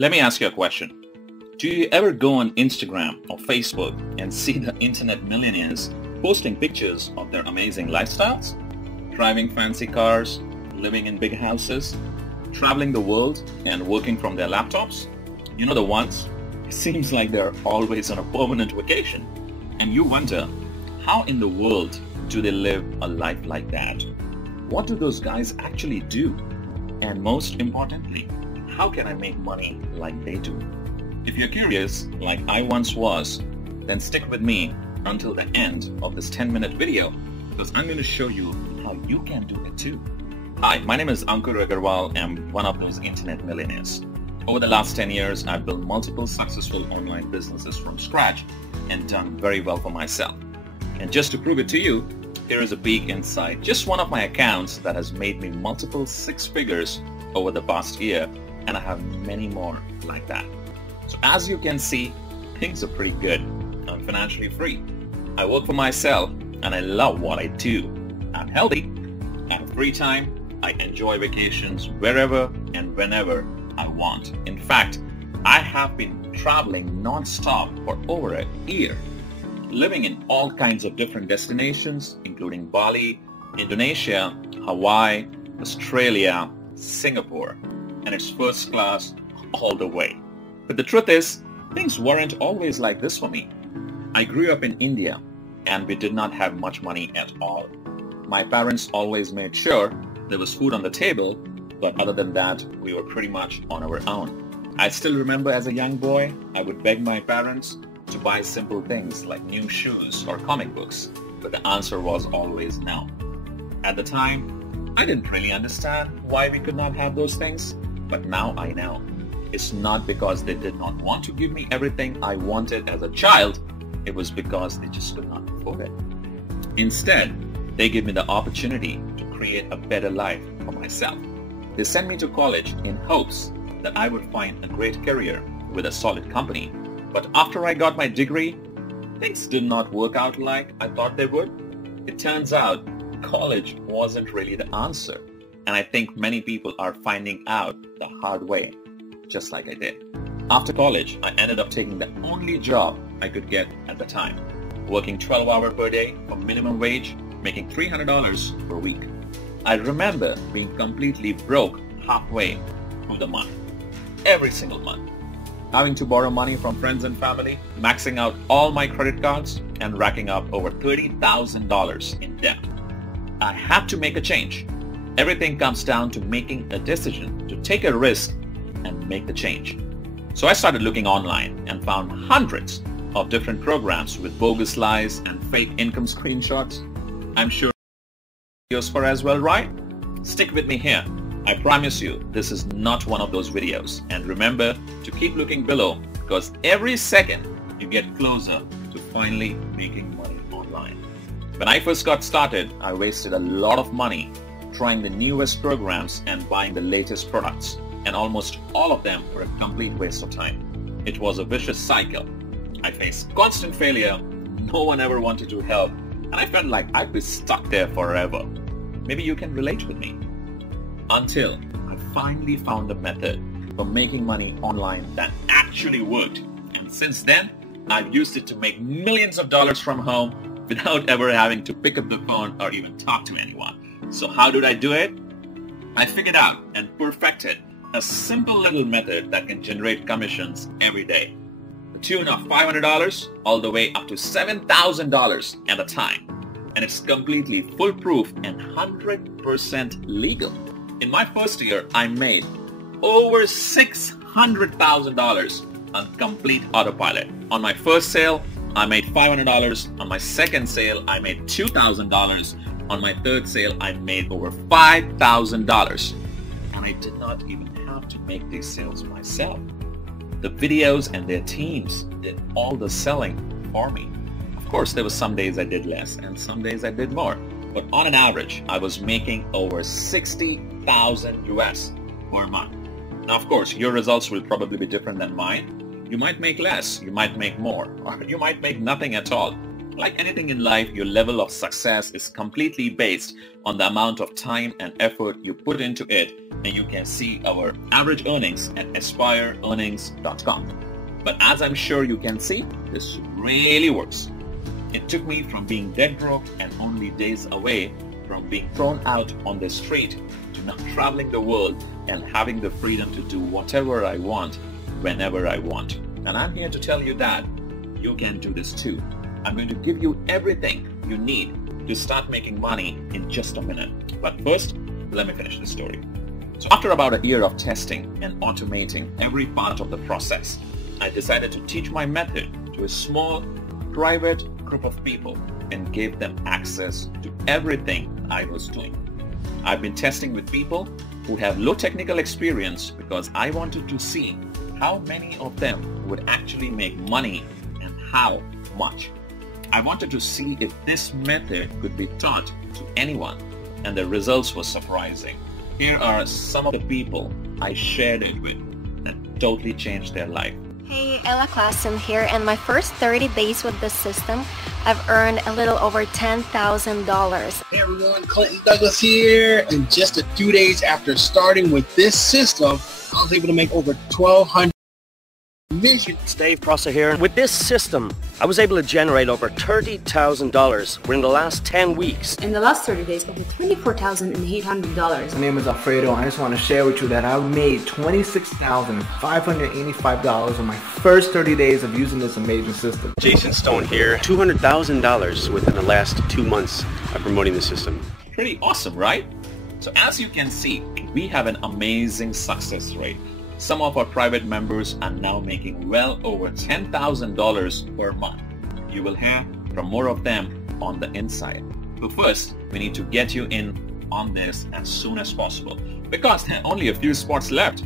Let me ask you a question. Do you ever go on Instagram or Facebook and see the internet millionaires posting pictures of their amazing lifestyles? Driving fancy cars, living in big houses, traveling the world and working from their laptops? You know the ones? It seems like they're always on a permanent vacation. And you wonder, how in the world do they live a life like that? What do those guys actually do? And most importantly, how can I make money like they do? If you're curious, like I once was, then stick with me until the end of this 10-minute video because I'm going to show you how you can do it too. Hi, my name is Ankur Agarwal. I'm one of those internet millionaires. Over the last 10 years, I've built multiple successful online businesses from scratch and done very well for myself. And just to prove it to you, here is a peek inside just one of my accounts that has made me multiple six figures over the past year, and I have many more like that. So as you can see, things are pretty good. I'm financially free. I work for myself and I love what I do. I'm healthy. I have free time. I enjoy vacations wherever and whenever I want. In fact, I have been traveling non-stop for over a year, living in all kinds of different destinations, including Bali, Indonesia, Hawaii, Australia, Singapore, and it's first class all the way. But the truth is, things weren't always like this for me. I grew up in India and we did not have much money at all. My parents always made sure there was food on the table, but other than that, we were pretty much on our own. I still remember as a young boy, I would beg my parents to buy simple things like new shoes or comic books, but the answer was always no. At the time, I didn't really understand why we could not have those things, but now I know. It's not because they did not want to give me everything I wanted as a child, it was because they just could not afford it. Instead, they gave me the opportunity to create a better life for myself. They sent me to college in hopes that I would find a great career with a solid company. But after I got my degree, things did not work out like I thought they would. It turns out college wasn't really the answer. And I think many people are finding out the hard way, just like I did. After college, I ended up taking the only job I could get at the time, working 12 hours per day for minimum wage, making $300 per week. I remember being completely broke halfway through the month, every single month, having to borrow money from friends and family, maxing out all my credit cards, and racking up over $30,000 in debt. I had to make a change. Everything comes down to making a decision to take a risk and make the change. So I started looking online and found hundreds of different programs with bogus lies and fake income screenshots. I'm sure videos for as well, right? Stick with me here. I promise you this is not one of those videos. And remember to keep looking below because every second you get closer to finally making money online. When I first got started, I wasted a lot of money trying the newest programs and buying the latest products. And almost all of them were a complete waste of time. It was a vicious cycle. I faced constant failure, no one ever wanted to help, and I felt like I'd be stuck there forever. Maybe you can relate with me. Until I finally found a method for making money online that actually worked. And since then, I've used it to make millions of dollars from home without ever having to pick up the phone or even talk to anyone. So how did I do it? I figured out and perfected a simple little method that can generate commissions every day. The tune of $500 all the way up to $7,000 at a time. And it's completely foolproof and 100% legal. In my first year, I made over $600,000 on complete autopilot. On my first sale, I made $500. On my second sale, I made $2,000. On my third sale, I made over $5,000. And I did not even have to make these sales myself. The videos and their teams did all the selling for me. Of course, there were some days I did less and some days I did more. But on an average, I was making over 60,000 US per month. Now, of course, your results will probably be different than mine. You might make less, you might make more, or you might make nothing at all. Like anything in life, your level of success is completely based on the amount of time and effort you put into it, and you can see our average earnings at aspireearnings.com. But as I'm sure you can see, this really works. It took me from being dead broke and only days away from being thrown out on the street to now traveling the world and having the freedom to do whatever I want, whenever I want. And I'm here to tell you that you can do this too. I'm going to give you everything you need to start making money in just a minute. But first, let me finish the story. So after about a year of testing and automating every part of the process, I decided to teach my method to a small, private group of people and gave them access to everything I was doing. I've been testing with people who have low technical experience because I wanted to see how many of them would actually make money and how much. I wanted to see if this method could be taught to anyone, and the results were surprising. Here are some of the people I shared it with that totally changed their life. Hey, Ella Klassen here, and my first 30 days with this system, I've earned a little over $10,000. Hey everyone, Clinton Douglas here, and just a few days after starting with this system, I was able to make over $1,200. It's Dave Prosser here. With this system, I was able to generate over $30,000 within the last 10 weeks. In the last 30 days, over $24,800. My name is Alfredo, and I just want to share with you that I made $26,585 in my first 30 days of using this amazing system. Jason Stone here. $200,000 within the last 2 months of promoting the system. Pretty awesome, right? So as you can see, we have an amazing success rate. Some of our private members are now making well over $10,000 per month. You will hear from more of them on the inside. But first, we need to get you in on this as soon as possible because there are only a few spots left.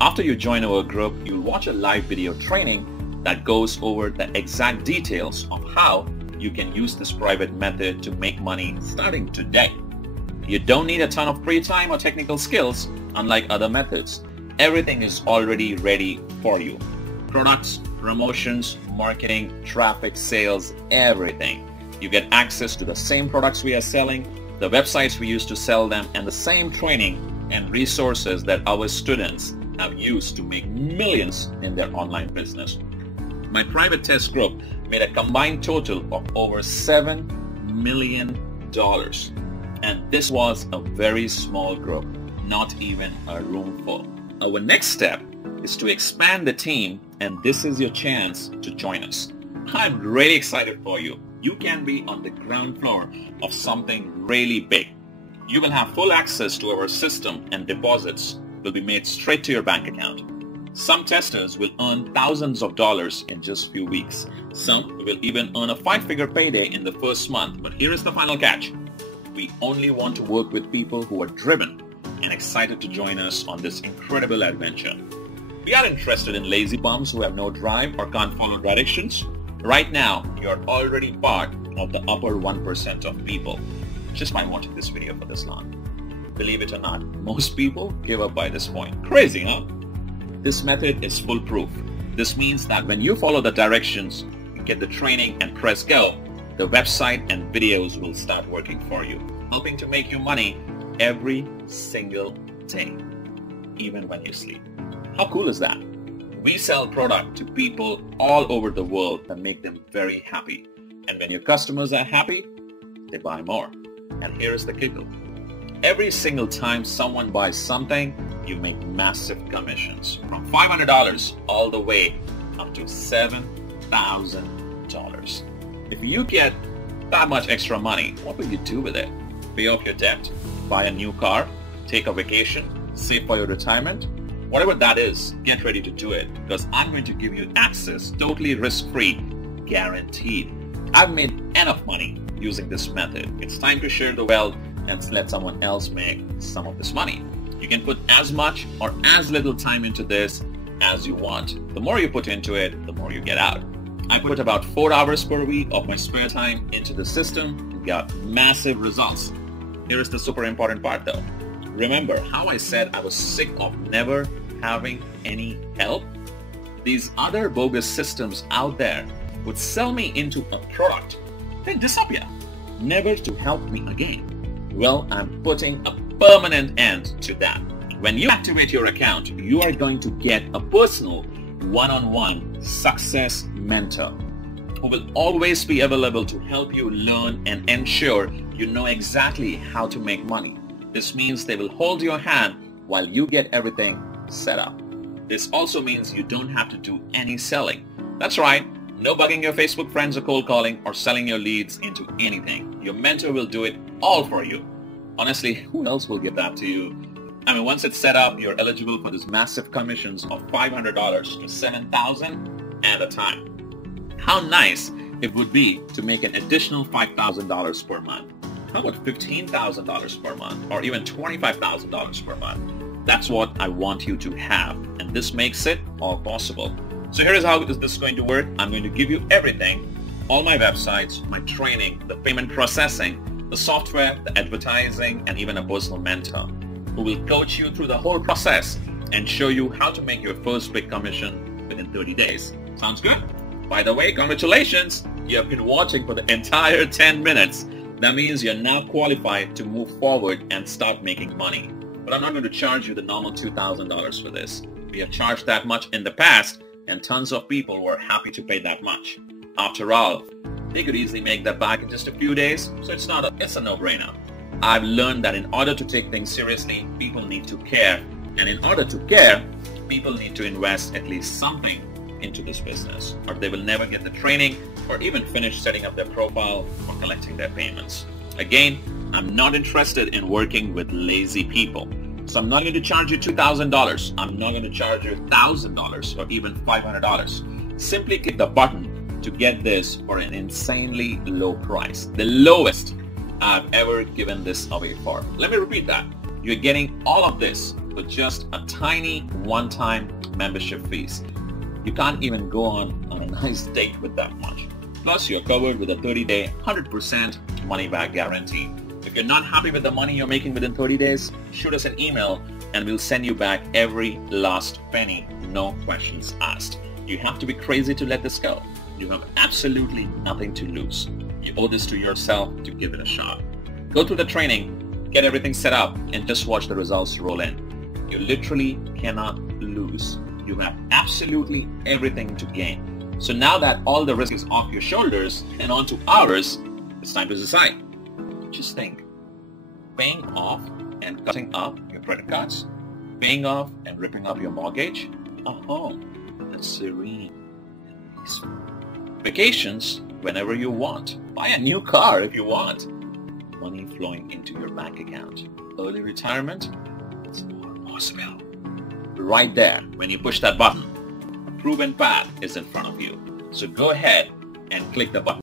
After you join our group, you'll watch a live video training that goes over the exact details of how you can use this private method to make money starting today. You don't need a ton of free time or technical skills unlike other methods. Everything is already ready for you. Products, promotions, marketing, traffic, sales, everything. You get access to the same products we are selling, the websites we use to sell them, and the same training and resources that our students have used to make millions in their online business. My private test group made a combined total of over $7 million. And this was a very small group, not even a room full. Our next step is to expand the team, and this is your chance to join us. I'm really excited for you. You can be on the ground floor of something really big. You will have full access to our system, and deposits will be made straight to your bank account. Some testers will earn thousands of dollars in just a few weeks. Some will even earn a 5-figure payday in the first month. But here is the final catch. We only want to work with people who are driven and excited to join us on this incredible adventure. We are interested in lazy bums who have no drive or can't follow directions. Right now, you are already part of the upper 1% of people just by watching this video for this long. Believe it or not, most people give up by this point. Crazy, huh? This method is foolproof. This means that when you follow the directions, you get the training and press go, the website and videos will start working for you, helping to make you money every single day, even when you sleep. How cool is that? We sell product to people all over the world and make them very happy. And when your customers are happy, they buy more. And here is the kicker. Every single time someone buys something, you make massive commissions from $500 all the way up to $7,000. If you get that much extra money, what will you do with it? Pay off your debt? Buy a new car? Take a vacation? Save for your retirement? Whatever that is, get ready to do it because I'm going to give you access totally risk-free, guaranteed. I've made enough money using this method. It's time to share the wealth and let someone else make some of this money. You can put as much or as little time into this as you want. The more you put into it, the more you get out. I put about 4 hours per week of my spare time into the system and got massive results. Here is the super important part though. Remember how I said I was sick of never having any help? These other bogus systems out there would sell me into a product then disappear, never to help me again. Well, I'm putting a permanent end to that. When you activate your account, you are going to get a personal one-on-one success mentor who will always be available to help you learn and ensure you know exactly how to make money. This means they will hold your hand while you get everything set up. This also means you don't have to do any selling. That's right, no bugging your Facebook friends or cold calling or selling your leads into anything. Your mentor will do it all for you. Honestly, who else will give that to you? I mean, once it's set up, you're eligible for these massive commissions of $500 to $7,000 at a time. How nice it would be to make an additional $5,000 per month. How about $15,000 per month or even $25,000 per month? That's what I want you to have, and this makes it all possible. So here is how this is going to work. I'm going to give you everything, all my websites, my training, the payment processing, the software, the advertising, and even a personal mentor who will coach you through the whole process and show you how to make your first big commission within 30 days. Sounds good? By the way, congratulations! You have been watching for the entire 10 minutes. That means you're now qualified to move forward and start making money. But I'm not going to charge you the normal $2,000 for this. We have charged that much in the past, and tons of people were happy to pay that much. After all, they could easily make that back in just a few days, so it's a no-brainer. I've learned that in order to take things seriously, people need to care. And in order to care, people need to invest at least something into this business, or they will never get the training or even finish setting up their profile or collecting their payments. Again, I'm not interested in working with lazy people. So I'm not going to charge you $2,000. I'm not going to charge you $1,000 or even $500. Simply click the button to get this for an insanely low price. The lowest I've ever given this away for. Let me repeat that. You're getting all of this with just a tiny one-time membership fees. You can't even go on a nice date with that much. Plus, you're covered with a 30-day, 100% money-back guarantee. If you're not happy with the money you're making within 30 days, shoot us an email and we'll send you back every last penny, no questions asked. You have to be crazy to let this go. You have absolutely nothing to lose. You owe this to yourself to give it a shot. Go through the training, get everything set up, and just watch the results roll in. You literally cannot lose. You have absolutely everything to gain. So now that all the risk is off your shoulders and onto ours, it's time to decide. Just think, paying off and cutting up your credit cards, paying off and ripping up your mortgage, a home that's serene and peaceful. Vacations whenever you want. Buy a new car if you want. Money flowing into your bank account. Early retirement, it's all possible. Right there, when you push that button, a proven path is in front of you. So go ahead and click the button.